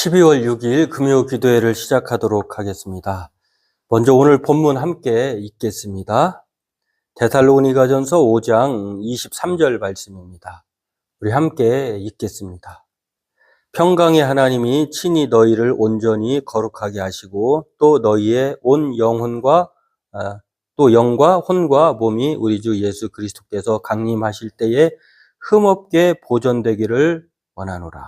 12월 6일 금요 기도회를 시작하도록 하겠습니다. 먼저 오늘 본문 함께 읽겠습니다. 데살로니가전서 5장 23절 말씀입니다. 우리 함께 읽겠습니다. 평강의 하나님이 친히 너희를 온전히 거룩하게 하시고 또 너희의 온 영혼과 또 영과 혼과 몸이 우리 주 예수 그리스도께서 강림하실 때에 흠없게 보존되기를 원하노라.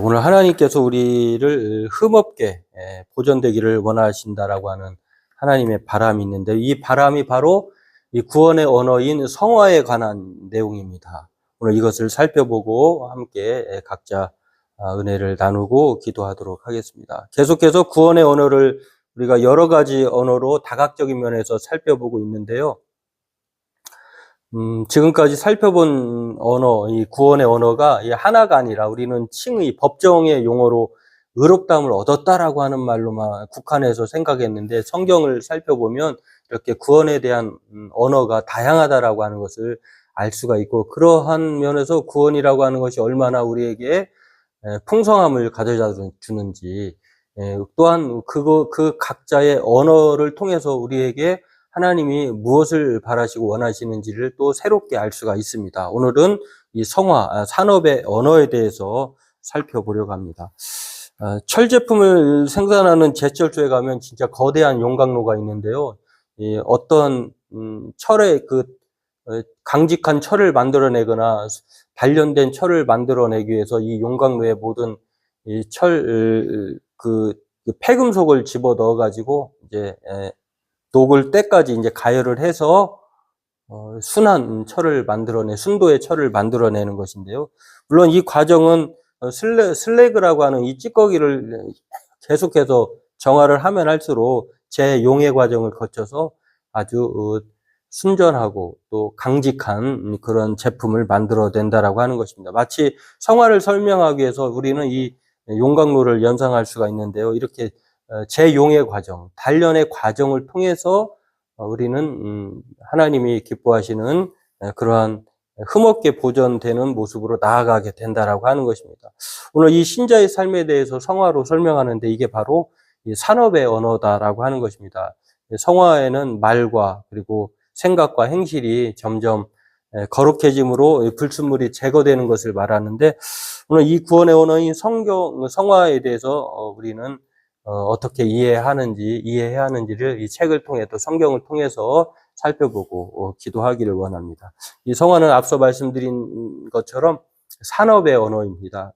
오늘 하나님께서 우리를 흠없게 보존되기를 원하신다라고 하는 하나님의 바람이 있는데, 이 바람이 바로 이 구원의 언어인 성화에 관한 내용입니다. 오늘 이것을 살펴보고 함께 각자 은혜를 나누고 기도하도록 하겠습니다. 계속해서 구원의 언어를 우리가 여러 가지 언어로 다각적인 면에서 살펴보고 있는데요. 지금까지 살펴본 언어, 이 구원의 언어가 하나가 아니라 우리는 칭의, 법정의 용어로 의롭다함을 얻었다라고 하는 말로만 국한해서 생각했는데, 성경을 살펴보면 이렇게 구원에 대한 언어가 다양하다라고 하는 것을 알 수가 있고, 그러한 면에서 구원이라고 하는 것이 얼마나 우리에게 풍성함을 가져다 주는지, 또한 그 각자의 언어를 통해서 우리에게 하나님이 무엇을 바라시고 원하시는지를 또 새롭게 알 수가 있습니다. 오늘은 이 성화, 산업의 언어에 대해서 살펴보려고 합니다. 철 제품을 생산하는 제철소에 가면 진짜 거대한 용광로가 있는데요. 어떤 철의 강직한 철을 만들어내거나 단련된 철을 만들어내기 위해서 이 용광로에 모든 이 폐금속을 집어 넣어가지고 이제 녹을 때까지 이제 가열을 해서 순한 철을 순도의 철을 만들어내는 것인데요. 물론 이 과정은 슬래그라고 하는 이 찌꺼기를 계속해서 정화를 하면 할수록 재용해 과정을 거쳐서 아주 순전하고 또 강직한 그런 제품을 만들어낸다라고 하는 것입니다. 마치 성화를 설명하기 위해서 우리는 이 용광로를 연상할 수가 있는데요. 이렇게 재용의 과정, 단련의 과정을 통해서 우리는 하나님이 기뻐하시는 그러한 흠없게 보존되는 모습으로 나아가게 된다라고 하는 것입니다. 오늘 이 신자의 삶에 대해서 성화로 설명하는데, 이게 바로 이 산업의 언어다라고 하는 것입니다. 성화에는 말과 그리고 생각과 행실이 점점 거룩해짐으로 불순물이 제거되는 것을 말하는데, 오늘 이 구원의 언어인 성화에 대해서 우리는 어떻게 이해해야 하는지를 이 책을 통해 또 성경을 통해서 살펴보고 기도하기를 원합니다. 이 성화는 앞서 말씀드린 것처럼 산업의 언어입니다.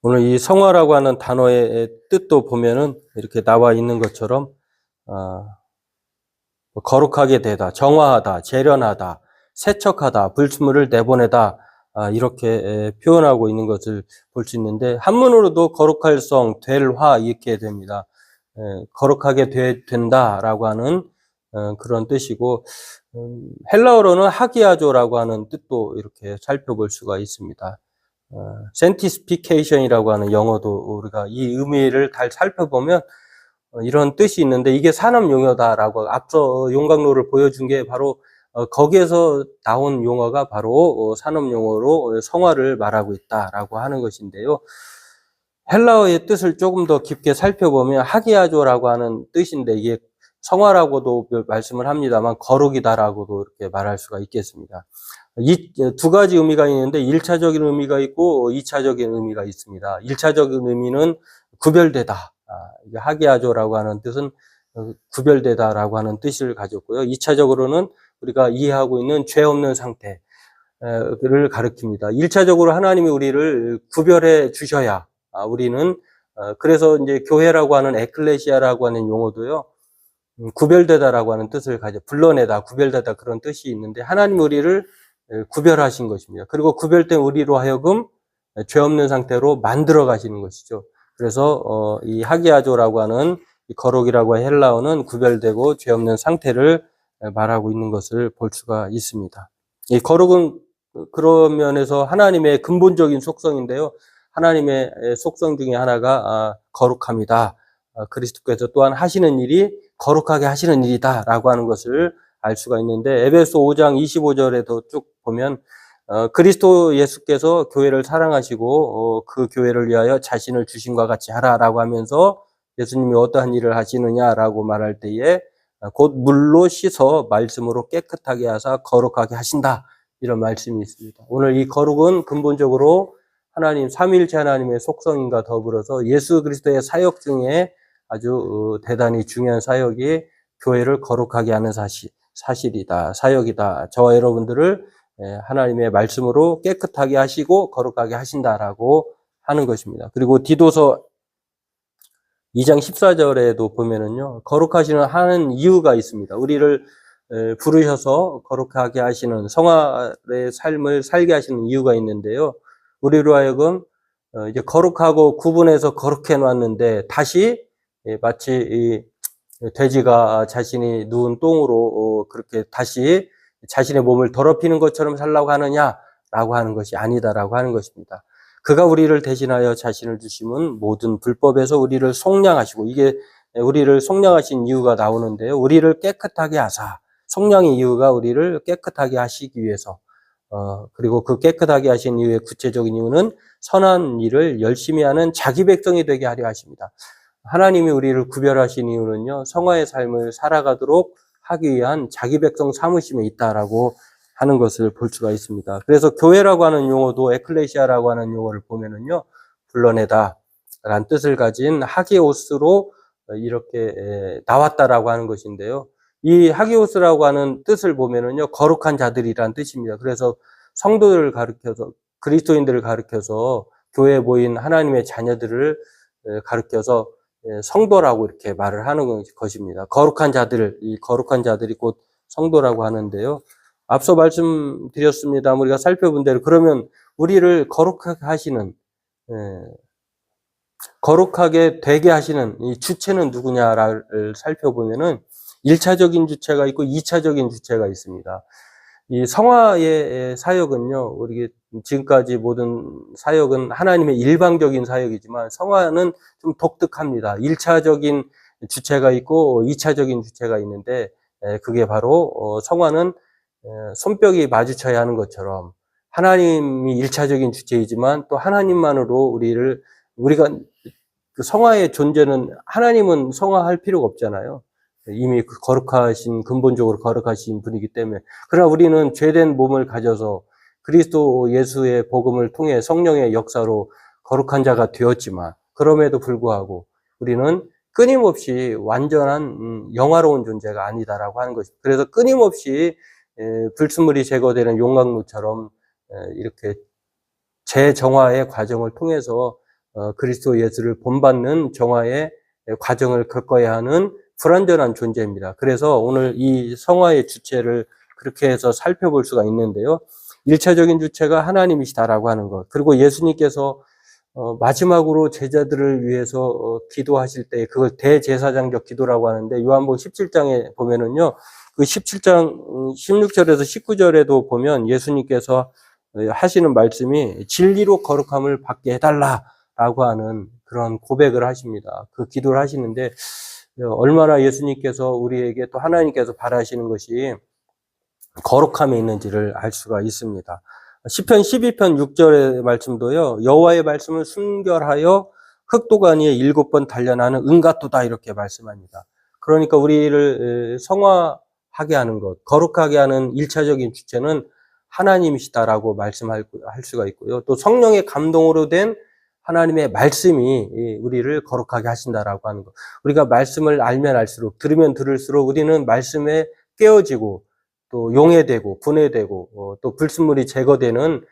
오늘 이 성화라고 하는 단어의 뜻도 보면은 이렇게 나와 있는 것처럼 거룩하게 되다, 정화하다, 재련하다, 세척하다, 불순물을 내보내다, 이렇게 표현하고 있는 것을 볼 수 있는데, 한문으로도 거룩할 성, 될 화 이렇게 됩니다. 거룩하게 된다라고 하는 그런 뜻이고, 헬라어로는 하기아조라고 하는 뜻도 이렇게 살펴볼 수가 있습니다. sanctification이라고 하는 영어도 우리가 이 의미를 잘 살펴보면 이런 뜻이 있는데, 이게 산업 용어다라고 앞서 용광로를 보여준 게 바로 거기에서 나온 용어가 바로 산업 용어로 성화를 말하고 있다라고 하는 것인데요. 헬라어의 뜻을 조금 더 깊게 살펴보면 하기아조라고 하는 뜻인데, 이게 성화라고도 말씀을 합니다만 거룩이다라고도 이렇게 말할 수가 있겠습니다. 이 두 가지 의미가 있는데, 1차적인 의미가 있고 2차적인 의미가 있습니다. 1차적인 의미는 구별되다. 하기아조라고 하는 뜻은 구별되다라고 하는 뜻을 가졌고요. 2차적으로는 우리가 이해하고 있는 죄 없는 상태를 가리킵니다. 1차적으로 하나님이 우리를 구별해 주셔야 우리는 그래서 이제 교회라고 하는 에클레시아라고 하는 용어도요, 구별되다라고 하는 뜻을 불러내다, 구별되다 그런 뜻이 있는데, 하나님 우리를 구별하신 것입니다. 그리고 구별된 우리로 하여금 죄 없는 상태로 만들어 가시는 것이죠. 그래서 이 하기아조라고 하는 이 거룩이라고 하는 헬라어는 구별되고 죄 없는 상태를 말하고 있는 것을 볼 수가 있습니다. 이 거룩은 그런 면에서 하나님의 근본적인 속성인데요. 하나님의 속성 중에 하나가 거룩함이다. 그리스도께서 또한 하시는 일이 거룩하게 하시는 일이다라고 하는 것을 알 수가 있는데, 에베소 5장 25절에도 쭉 보면 그리스도 예수께서 교회를 사랑하시고 그 교회를 위하여 자신을 주심과 같이 하라라고 하면서 예수님이 어떠한 일을 하시느냐라고 말할 때에 곧 물로 씻어 말씀으로 깨끗하게 하사 거룩하게 하신다. 이런 말씀이 있습니다. 오늘 이 거룩은 근본적으로 하나님 삼위일체 하나님의 속성인가 더불어서 예수 그리스도의 사역 중에 아주 대단히 중요한 사역이 교회를 거룩하게 하는 사실이다. 사역이다. 저와 여러분들을 하나님의 말씀으로 깨끗하게 하시고 거룩하게 하신다라고 하는 것입니다. 그리고 디도서 2장 14절에도 보면은요, 거룩하시는 하는 이유가 있습니다. 우리를 부르셔서 거룩하게 하시는 성화의 삶을 살게 하시는 이유가 있는데요. 우리로 하여금 이제 거룩하고 구분해서 거룩해 놨는데 다시 마치 이 돼지가 자신이 누운 똥으로 그렇게 다시 자신의 몸을 더럽히는 것처럼 살라고 하느냐라고 하는 것이 아니다라고 하는 것입니다. 그가 우리를 대신하여 자신을 주심은 모든 불법에서 우리를 속량하시고, 이게 우리를 속량하신 이유가 나오는데요. 우리를 깨끗하게 하사, 속량의 이유가 우리를 깨끗하게 하시기 위해서, 그리고 그 깨끗하게 하신 이유의 구체적인 이유는 선한 일을 열심히 하는 자기 백성이 되게 하려 하십니다. 하나님이 우리를 구별하신 이유는요, 성화의 삶을 살아가도록 하기 위한 자기 백성 삼으심에 있다라고 하는 것을 볼 수가 있습니다. 그래서 교회라고 하는 용어도 에클레시아라고 하는 용어를 보면은요, 불러내다 라는 뜻을 가진 하기오스로 이렇게 나왔다라고 하는 것인데요. 이 하기오스라고 하는 뜻을 보면은요, 거룩한 자들이라는 뜻입니다. 그래서 성도들을 가리켜서, 그리스도인들을 가리켜서 교회에 모인 하나님의 자녀들을 가리켜서 성도라고 이렇게 말을 하는 것입니다. 거룩한 자들, 이 거룩한 자들이 곧 성도라고 하는데요. 앞서 말씀드렸습니다. 우리가 살펴본 대로 그러면 우리를 거룩하게 하시는, 거룩하게 되게 하시는 이 주체는 누구냐를 살펴보면은 1차적인 주체가 있고 2차적인 주체가 있습니다. 이 성화의 사역은요, 우리 지금까지 모든 사역은 하나님의 일방적인 사역이지만 성화는 좀 독특합니다. 1차적인 주체가 있고 2차적인 주체가 있는데, 그게 바로 성화는 손뼉이 마주쳐야 하는 것처럼 하나님이 1차적인 주체이지만 또 하나님만으로 우리가 그 성화의 존재는, 하나님은 성화할 필요가 없잖아요. 이미 거룩하신, 근본적으로 거룩하신 분이기 때문에. 그러나 우리는 죄된 몸을 가져서 그리스도 예수의 복음을 통해 성령의 역사로 거룩한 자가 되었지만, 그럼에도 불구하고 우리는 끊임없이 완전한 영화로운 존재가 아니다라고 하는 것입니다. 그래서 끊임없이 불순물이 제거되는 용광로처럼 이렇게 재정화의 과정을 통해서 그리스도 예수를 본받는 정화의 과정을 겪어야 하는 불완전한 존재입니다. 그래서 오늘 이 성화의 주체를 그렇게 해서 살펴볼 수가 있는데요. 1차적인 주체가 하나님이시다라고 하는 것. 그리고 예수님께서 마지막으로 제자들을 위해서 기도하실 때 그걸 대제사장적 기도라고 하는데, 요한복음 17장에 보면은요, 그 17장 16절에서 19절에도 보면 예수님께서 하시는 말씀이 진리로 거룩함을 받게 해달라라고 하는 그런 고백을 하십니다. 그 기도를 하시는데, 얼마나 예수님께서 우리에게 또 하나님께서 바라시는 것이 거룩함에 있는지를 알 수가 있습니다. 시편 12편 6절의 말씀도요, 여호와의 말씀을 순결하여 흑도가니에 7번 단련하는 은같도다, 이렇게 말씀합니다. 그러니까 우리를 성화하게 하는 것, 거룩하게 하는 1차적인 주체는 하나님이시다라고 말씀할 수가 있고요. 또 성령의 감동으로 된 하나님의 말씀이 우리를 거룩하게 하신다라고 하는 것. 우리가 말씀을 알면 알수록, 들으면 들을수록 우리는 말씀에 깨어지고 또 용해되고 분해되고 또 불순물이 제거되는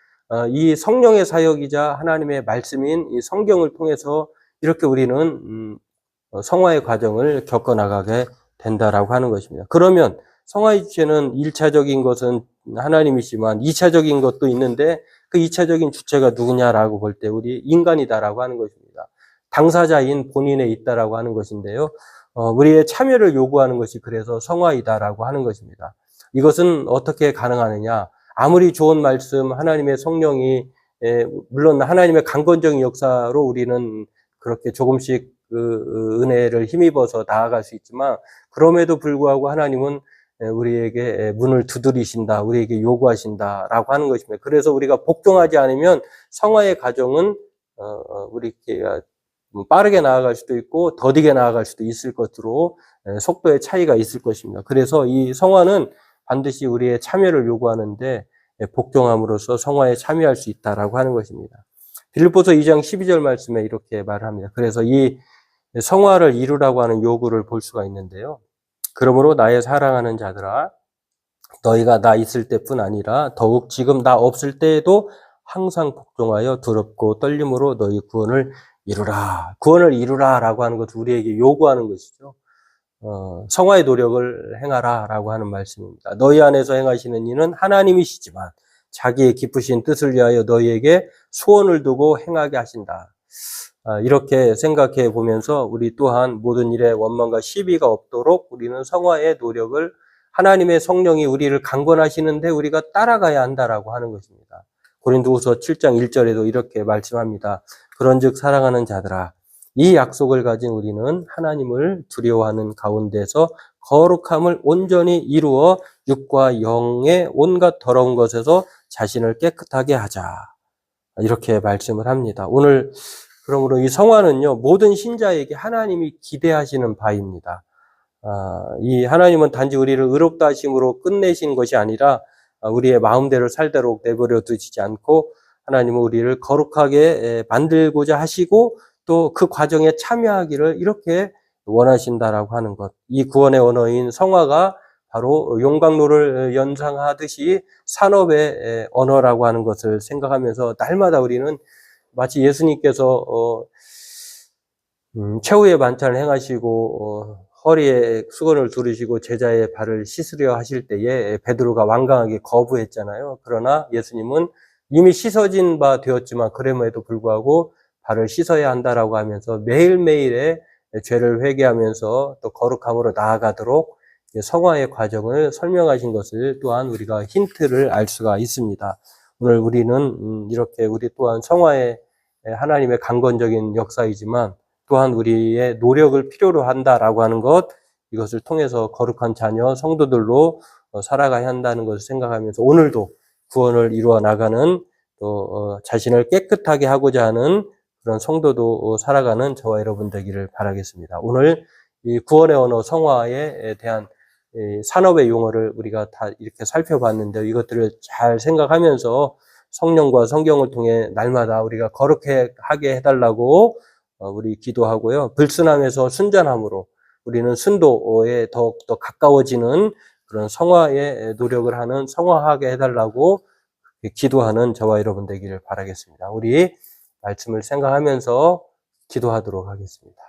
이 성령의 사역이자 하나님의 말씀인 이 성경을 통해서 이렇게 우리는 성화의 과정을 겪어나가게 된다라고 하는 것입니다. 그러면 성화의 주체는 1차적인 것은 하나님이시지만 2차적인 것도 있는데, 그 2차적인 주체가 누구냐라고 볼 때 우리 인간이다라고 하는 것입니다. 당사자인 본인에 있다라고 하는 것인데요. 우리의 참여를 요구하는 것이 그래서 성화이다라고 하는 것입니다. 이것은 어떻게 가능하느냐? 아무리 좋은 말씀, 하나님의 성령이, 물론 하나님의 강권적인 역사로 우리는 그렇게 조금씩 그 은혜를 힘입어서 나아갈 수 있지만, 그럼에도 불구하고 하나님은 우리에게 문을 두드리신다, 우리에게 요구하신다라고 하는 것입니다. 그래서 우리가 복종하지 않으면 성화의 과정은 우리 빠르게 나아갈 수도 있고 더디게 나아갈 수도 있을 것으로 속도의 차이가 있을 것입니다. 그래서 이 성화는 반드시 우리의 참여를 요구하는데 복종함으로써 성화에 참여할 수 있다라고 하는 것입니다. 빌립보서 2장 12절 말씀에 이렇게 말합니다. 그래서 이 성화를 이루라고 하는 요구를 볼 수가 있는데요. 그러므로 나의 사랑하는 자들아, 너희가 나 있을 때뿐 아니라 더욱 지금 나 없을 때에도 항상 복종하여 두렵고 떨림으로 너희 구원을 이루라. 구원을 이루라라고 하는 것은 우리에게 요구하는 것이죠. 성화의 노력을 행하라라고 하는 말씀입니다. 너희 안에서 행하시는 이는 하나님이시지만 자기의 기쁘신 뜻을 위하여 너희에게 소원을 두고 행하게 하신다. 이렇게 생각해 보면서 우리 또한 모든 일에 원망과 시비가 없도록 우리는 성화의 노력을 하나님의 성령이 우리를 강권하시는데 우리가 따라가야 한다라고 하는 것입니다. 고린도후서 7장 1절에도 이렇게 말씀합니다. 그런즉 사랑하는 자들아, 이 약속을 가진 우리는 하나님을 두려워하는 가운데서 거룩함을 온전히 이루어 육과 영의 온갖 더러운 것에서 자신을 깨끗하게 하자. 이렇게 말씀을 합니다. 오늘 그러므로 이 성화는요, 모든 신자에게 하나님이 기대하시는 바입니다. 이 하나님은 단지 우리를 의롭다 하심으로 끝내신 것이 아니라 우리의 마음대로 살도록 내버려 두시지 않고 하나님은 우리를 거룩하게 만들고자 하시고 또 그 과정에 참여하기를 이렇게 원하신다라고 하는 것. 이 구원의 언어인 성화가 바로 용광로를 연상하듯이 산업의 언어라고 하는 것을 생각하면서 날마다 우리는 마치 예수님께서 최후의 만찬을 행하시고 허리에 수건을 두르시고 제자의 발을 씻으려 하실 때에 베드로가 완강하게 거부했잖아요. 그러나 예수님은 이미 씻어진 바 되었지만 그럼에도 불구하고 발을 씻어야 한다라고 하면서 매일매일의 죄를 회개하면서 또 거룩함으로 나아가도록 성화의 과정을 설명하신 것을 또한 우리가 힌트를 알 수가 있습니다. 오늘 우리는 이렇게 우리 또한 성화의 하나님의 강건적인 역사이지만 또한 우리의 노력을 필요로 한다라고 하는 것, 이것을 통해서 거룩한 자녀, 성도들로 살아가야 한다는 것을 생각하면서 오늘도 구원을 이루어 나가는 또 자신을 깨끗하게 하고자 하는 그런 성도도 살아가는 저와 여러분 되기를 바라겠습니다. 오늘 이 구원의 언어 성화에 대한 산업의 용어를 우리가 다 이렇게 살펴봤는데 이것들을 잘 생각하면서 성령과 성경을 통해 날마다 우리가 거룩하게 해달라고 우리 기도하고요. 불순함에서 순전함으로 우리는 순도에 더욱더 가까워지는 그런 성화의 노력을 하는 성화하게 해달라고 기도하는 저와 여러분 되기를 바라겠습니다. 우리 말씀을 생각하면서 기도하도록 하겠습니다.